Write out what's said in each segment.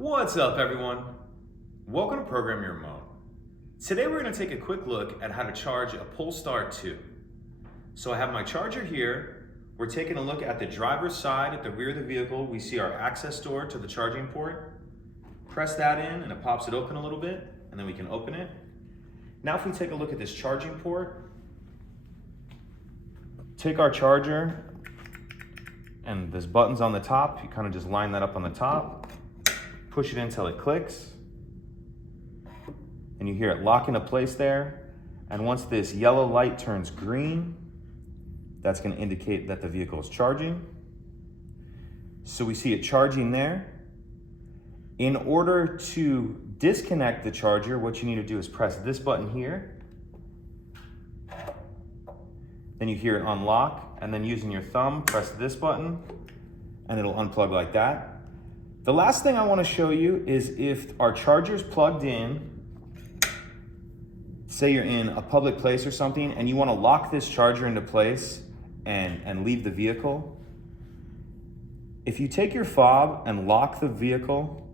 What's up, everyone? Welcome to Program Your Remote. Today we're going to take a quick look at how to charge a Polestar 2. So I have my charger here. We're taking a look at the driver's side at the rear of the vehicle. We see our access door to the charging port. Press that in and it pops it open a little bit, and then we can open it. Now if we take a look at this charging port, take our charger and this button's on the top. You kind of just line that up on the top. Push it in until it clicks, and you hear it lock into place there. And once this yellow light turns green, that's going to indicate that the vehicle is charging. So we see it charging there. In order to disconnect the charger, what you need to do is press this button here. Then you hear it unlock, and then using your thumb, press this button, and it'll unplug like that. The last thing I want to show you is if our charger's plugged in, say you're in a public place or something, and you want to lock this charger into place and leave the vehicle. If you take your fob and lock the vehicle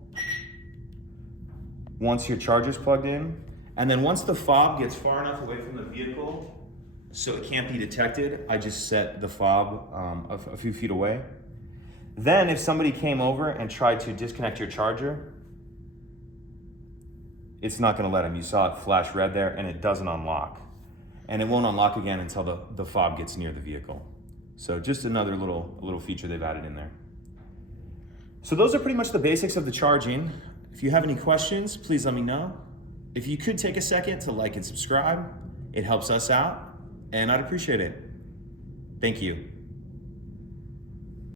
once your charger's plugged in, and then once the fob gets far enough away from the vehicle so it can't be detected, I just set the fob a few feet away. Then if somebody came over and tried to disconnect your charger, it's not gonna let them. You saw it flash red there, and it doesn't unlock. And it won't unlock again until the fob gets near the vehicle. So just another little feature they've added in there. So those are pretty much the basics of the charging. If you have any questions, please let me know. If you could take a second to like and subscribe, it helps us out, and I'd appreciate it. Thank you.